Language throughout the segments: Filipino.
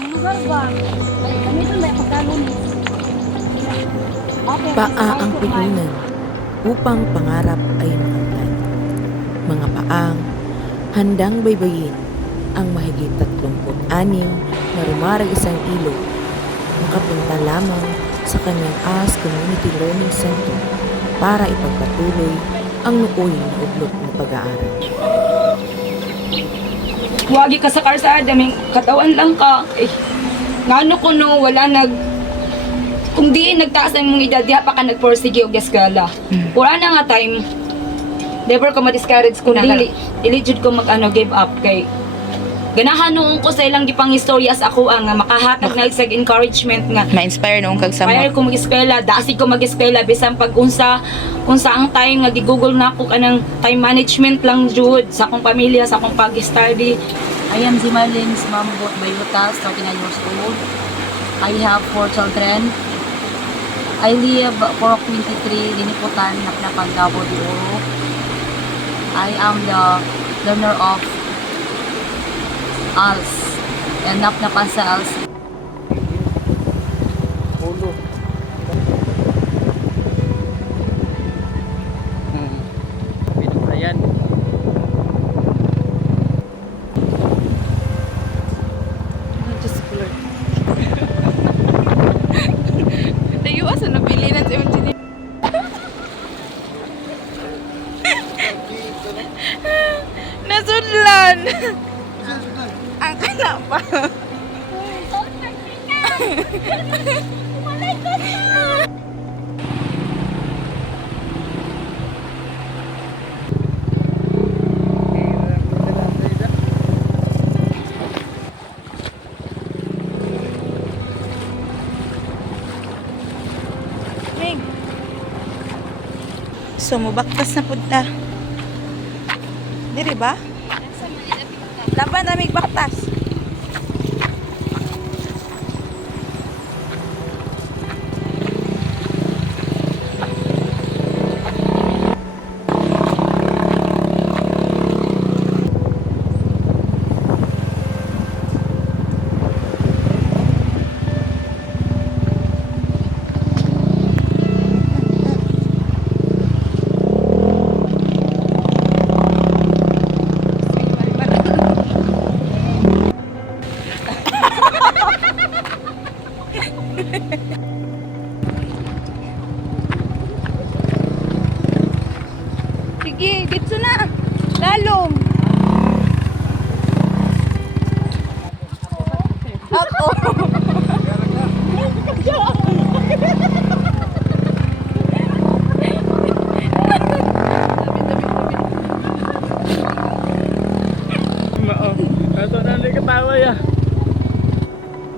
Ang lugar ba? Ay, kami doon may pagkalunis. Okay, Paa ang puhunan upang pangarap ay makamtan. Mga paang handang baybayin ang mahigit 36 na rumarag isang ilog, makapunta lamang sa kanyang AS Community Learning Center para ipagpatuloy ang nuoy na uglok na pag-aaral. Wagi ka sa karsada, may katawan lang ka. Ngano ko no, wala kung di nagtaas ang mong edad, diha pa ka nagporsige og eskwela. Wala na nga time. Never ko ma-discourage kung dili jud ko give up kay ganahan noon ko sa ilang gipang istorya sa ako nga makahatag na isag encouragement nga Ma-inspire noong kag sama. kaya ko mag-eskwela, dasi ko mag-eskwela bisan pag unsa ang time nga gigugol na ako kanang time management lang jud sa akong pamilya, sa akong pag-study. I am Zimalins Mambot Bayuta, 39 years old. I have 4 children. I live Porok 23, Liniputan, Naknapan, Davao de Oro. I am the learner of ALS and Naknapan sa ALS. Ayan. Tayo asa nabili na sa imong chini. Nasudlan. Ang kana pa. So, mubaktas na punta. Diri ba? Laban na may baktas. Sige, dito na. Lalong. Ako. Mao. Ato na ni katawa ya.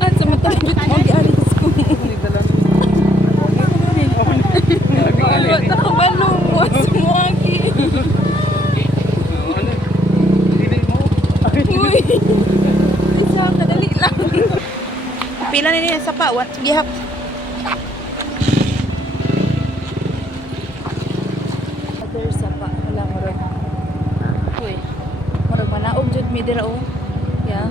At sa matapit mo, di-alis ko. Nakabalong mo. Sumuagi. Uy. Isa, kadali lang. Pila na niya sa pa. Sige, hap. Other sa pa. Wala, marag. Uy. Marag manaog jud mi dira o. Yeah.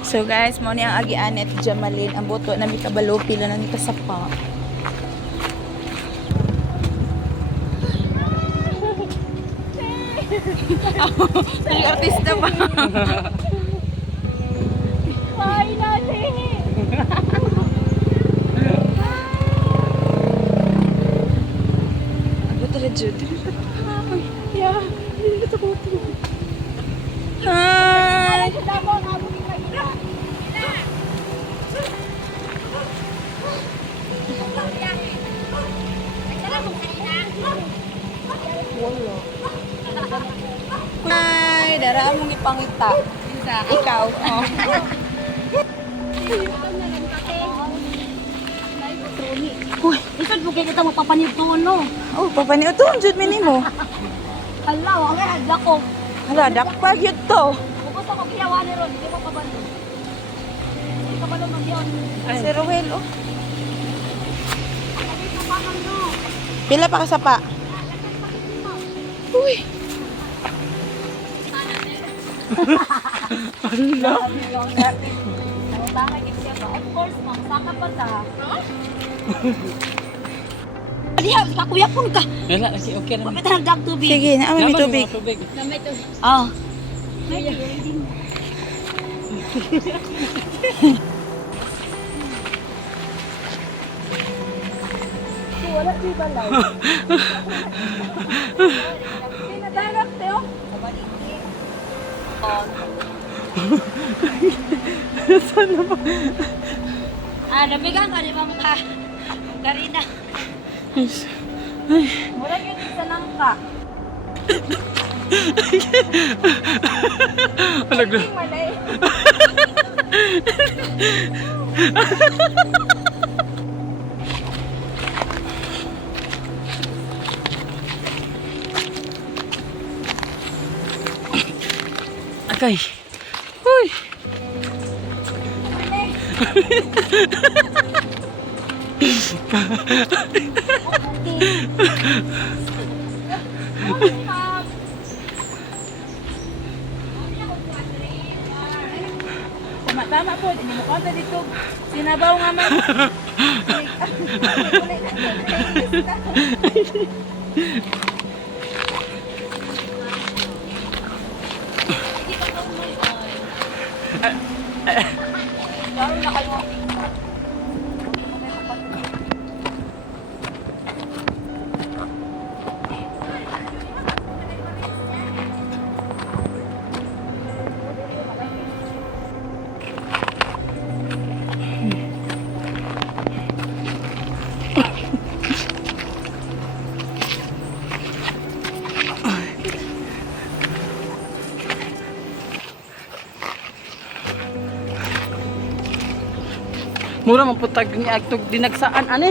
So guys, mo ni ang agian at Jamalin ang boto na mi kabalo pila na ni kasapa. Ay, artista ba? Finally! Ang boto na jud. Yeah, hindi ko boto. Hi. Hi, dara mong ipangita. Ikaw. Oh. Uy, isod mo kayo kita mapapanid doon, no? Oh, papaniw to, jud minimo. Hala, ang hadla ko. Hala, dakpag yun to. Bukod sa maghiyawa ni Ron, hindi mo pabanod. Hindi ka ba lang maghiyawan? Si Ruel, oh. Hindi ka pa lang, no? Pila pa ka sa pa? Uy. Hala. Ang bangay gid siya ba? Of course, ma'am. Saka pa ta. Aliha, kakuyapon ka. Wala, okay, okay na. Kapit ang dag tubig. Sige, naamay may tubig. Tubig. Ah. Wala di ba lang? Pinadarap tayo. Nabigan ka di ba mukha? Karina. Wala yun sa nangka. Nagla. Malay. Akay. Uy. Tama po, hindi mo konta dito. Sinabaw nga man. Mura maputag ni agtog dinagsaan ani.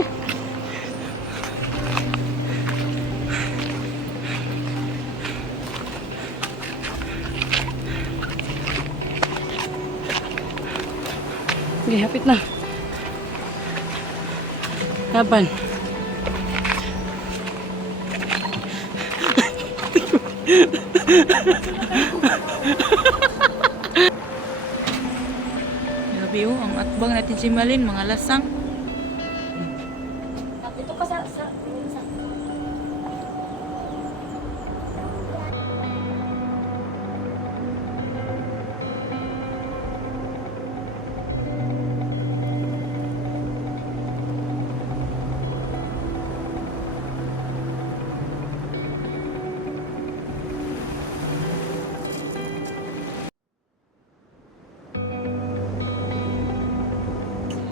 Okay, hapit na. Laban. Grabe oh, ang atbang natin si Malin, mga lasang. Ito ka sa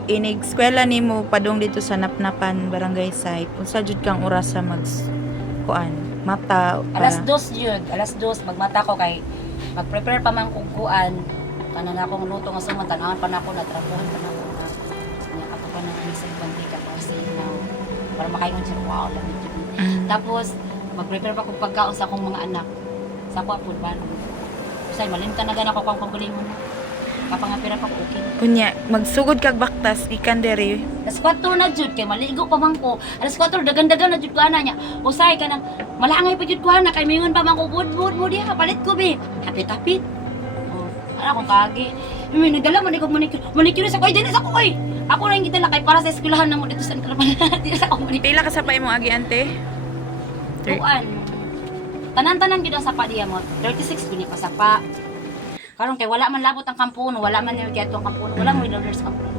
Inig eskwela nimo padung dito sa Napnapan Barangay Site. Unsa jud kang oras sa mag kuan? Mata alas 2 jud, alas 2 magmata ko kay mag-prepare pa man kung kuan kanang akong luto nga sumantan pa na ako na trabaho pa na ako na niya ato pa na isig bantika kasi now para makaingon siya wow lamig jud. Tapos mag-prepare pa kog pagkaon sa akong mga anak. Sa ako pud ba. Usay malimtan na gana ko kung pagalingon. Kapangapira pa ko okay. Kunya, magsugod kag baktas gikan dere. Alas 4 na jud kay maligo pa man ko. Alas 4 dagan-dagan na jud ko ana nya. Usay ka nang malangay pa jud ko ana kay mingon pa man ko budbud mo diha palit ko be. Hapit-hapit. Oh, ana kong kagi. May nagdala man ko manicure sa ko dinhi sa ko oy. Ako lang gidala kay para sa eskwelahan namo dito sa Entraman. Dito sa ako manicure. Pila ka sa pa imong agi ante? Kuan. Tanan-tanan gid ang sapa diha mo. 36 gini pa sapa. Karon kay wala man labot ang kampuno, wala man yung kiatong kampuno, wala mo dollars kampuno.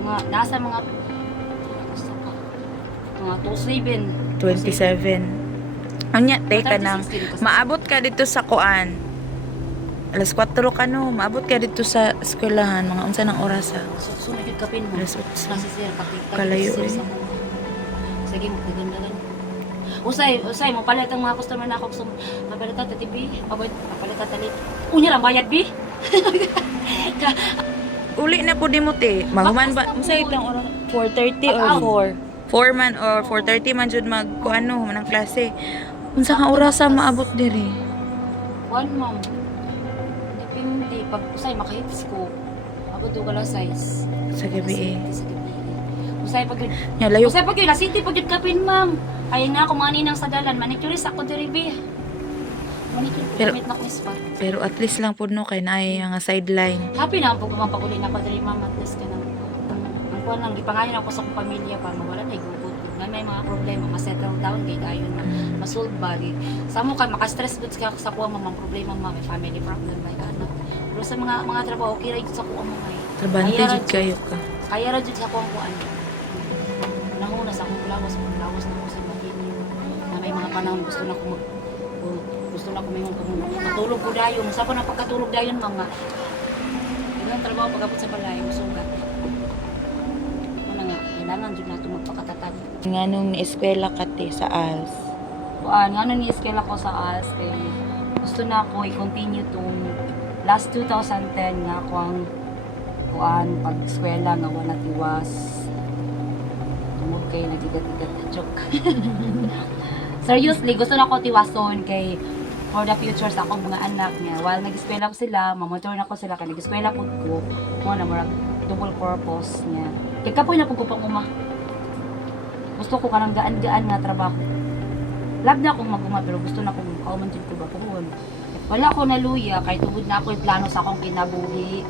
Mga nasa mga mga 27. Unya, teka nang maabot ka dito sa kuan. Alas 4 ka no, maabot ka dito sa eskwelahan, mga unsa ng oras ha? sunod yung kapin mo. Alas 8. Kasi sir, pakita. Kalayo, sir, eh. sa mga- Sige, magdagan-dagan. Usay, mo palit ang mga customer na ako. Mapalitan ta TV, mapalitan ta lit. Unya lang bayad bi. Uli na po di mo te. Mahuman ba? Unsa itong oras? 4:30 or 4? 4 man or 4:30 man jud mag kuano man ang klase. Unsa ka oras sa maabot diri? One ma'am. Depende. Pag usay, makahits ko. Abot ko lang size. Sa gabi eh. Sa gabi. Usay pag yun. Nya layo. Usay pag yun. Lasiti pag yun kapin ma'am. Ay nga, kumani nang sa dalan. Manicurist ako diri bi. Manikin, Pero- gamit na ko spot. Pero at least lang po no, kay naay nga sideline. Happy na po kumang pag-uli na ko dali ma'am, at least ka na. Ang kuha lang, gipangayon ako sa akong pamilya para mawala na igugot. Nga may mga problema, ma-settle down, kay gayon na ma-solve body. Sa mo ka, maka-stress goods ka sa kuha mga problema mga may family problem, may anak. Pero sa mga trabaho, okay rin sa kuha mga Trabante Kaya jud kayo ka. kaya ra jud sa kuha kuhaan. Nahuna sa akong lawas na ko sa pamilya. Na may mga panahon gusto na ko may matulog ko dayon. Sa ko na pagkatulog dayon mga. Ang trabaho pagabot sa balay, musugat. Ano nga, kailangan dyan natin magpakatatag. Nga nung ni-eskwela ka te sa ALS. Nga nung ni-eskwela ko sa ALS, gusto na ako i-continue tong last 2010 nga ako ang pag-eskwela nga wala tiwas. Tungod kay nagigat-igat na joke. Seriously, gusto na ako tiwason kay for the future sa akong mga anak niya. While nag-eskwela ko sila, mamature na ko sila, kaya nag-eskwela po ko, mo na marag double purpose niya. Kaya kapoy na po ko pang uma. Gusto ko kanang gaan-gaan nga trabaho. Love na akong mag-uma, pero gusto na akong kauman dyan ko ba puhon. Wala ako naluya, kay tugod na ako yung plano sa akong kinabuhi.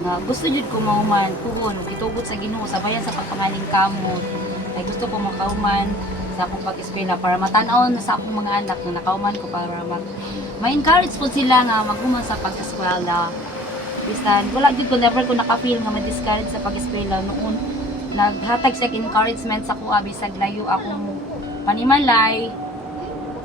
Nga gusto dyan ko mauman, puhon, kitugod sa Ginoo, sabayan sa pagpangaling kamot. Kaya gusto ko makauman sa akong pag-eskwela para matanaw na sa akong mga anak na nakauman ko para ma-encourage po sila nga maghuman sa pag-eskwela. Bisan wala gid ko, never ko naka-feel nga ma-discourage sa pag-eskwela noon. Naghatag siya encouragement sa kuha bisag layo akong panimalay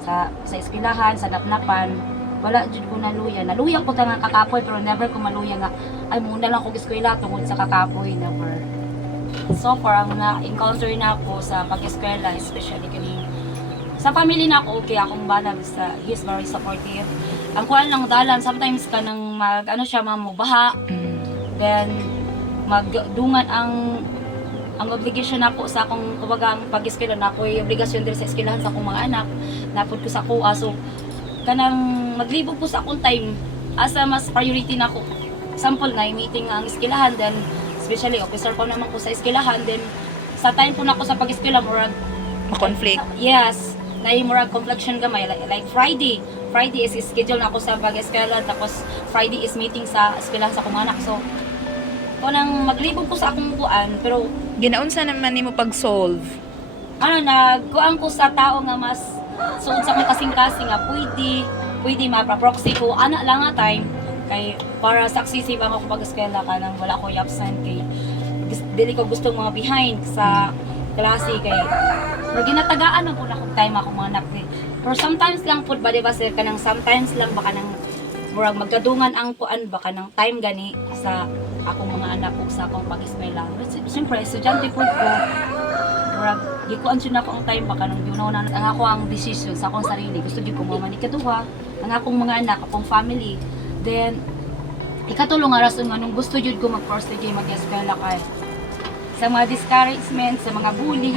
sa eskwelahan, sa napnapan. Wala jud ko naluya. Naluya ko ta nga kakapoy pero never ko maluya nga ay muna lang ko eskwela tungod sa kakapoy, never. So far, ang na-encounter na ako sa pag-eskwela, especially kani sa family na ako, okay akong bana, sa he's very supportive. Ang kuhan lang dalan, sometimes ka nang mamubaha, then magdungan ang obligation ako sa akong kubagang pag-eskwela na ako, yung obligasyon din sa eskwelahan sa akong mga anak, napod ko sa kuha. So, kanang maglibog po sa akong time, asa mas priority na ako. Sample na, meeting ang eskwelahan, then especially officer po naman ko sa eskwelahan, then sa time po na ako sa pag-eskwela, murag Ma-conflict. yes, na murag complexion gamay, like Friday is schedule na ako sa pag-eskwela, tapos Friday is meeting sa eskwelahan sa akong anak. So kunang maglibog ko sa akong kuan, pero Ginaunsa naman nimo pag-solve? nagkuan ko sa tao nga mas suod sa akong kasing-kasing nga pwede mapa-proxy ko ana lang nga time kay para successive ang ako pag-eskwela ka nang wala ko absent kay dili ko gustong mga behind sa klase kay pero ginatagaan man po na akong time ako mga anak eh. Pero sometimes lang po ba diba sir kanang sometimes lang baka nang murag magkadungan ang kuan baka nang time gani sa akong mga anak ko sa akong pag-eskwela. Siyempre estudyante po ko murag gikuan siya na ako ang time baka nang yunaw na ang ako ang decision sa akong sarili gusto gyud ko mo man ikaduha ang akong mga anak akong family. Then, ikatulong nga rason nga nung gusto jud ko mag-forsige mag-eskwela kay sa mga discouragement, sa mga bully,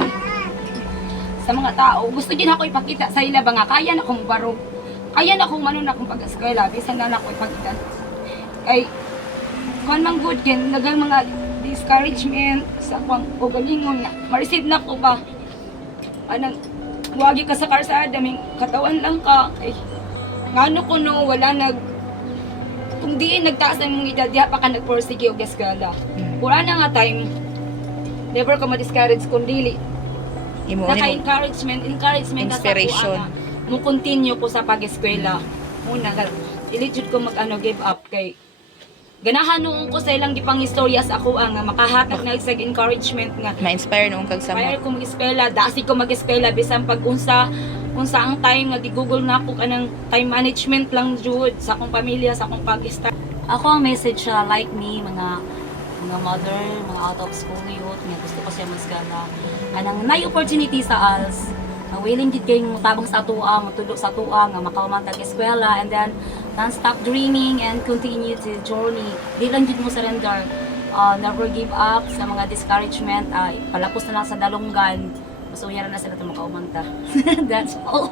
sa mga tao, gusto din ako ipakita sa ila ba nga kaya na akong baro, kaya na akong manon akong pag-eskwela, bisan na ako ipakita. Kay, kung man good kin, nagang mga discouragement sa akong ugalingon nga, ma-receive na ko ba, anang, wagi ka sa karsada, may katawan lang ka, ay, ngano ko no, wala kung diin nagtaas ang mong edad, diha pa ka nag-forsige o eskwela. Wala na nga time, never ko ma-discourage kung dili. Imo Naka-encouragement Inspiration. ka sa kuha mo continue ko sa pag-eskwela. Muna, ilijud ko give up kay ganahan noon ko sa ilang gipang istorya sa ako nga makahatag na isang encouragement nga ma-inspire noong kag kaya sama. ko mag-eskwela, dasi ko mag-eskwela bisan pag unsa ang time nga di-google na ako kanang time management lang jud sa akong pamilya, sa akong pag-start. Ako ang message siya like me, mga mother, mga out of school youth, nga gusto ko siya mag-eskwela. Anang nay opportunity sa ALS, na willing gid kayong mutabang sa atuwa, mutudlo sa atuwa, nga makauman tag-eskwela, and then don't stop dreaming and continue to journey. Di lang gid mo surrender. Never give up sa mga discouragement. Palapos na lang sa dalunggan. Masuya na sila ito makaumanta. That's all.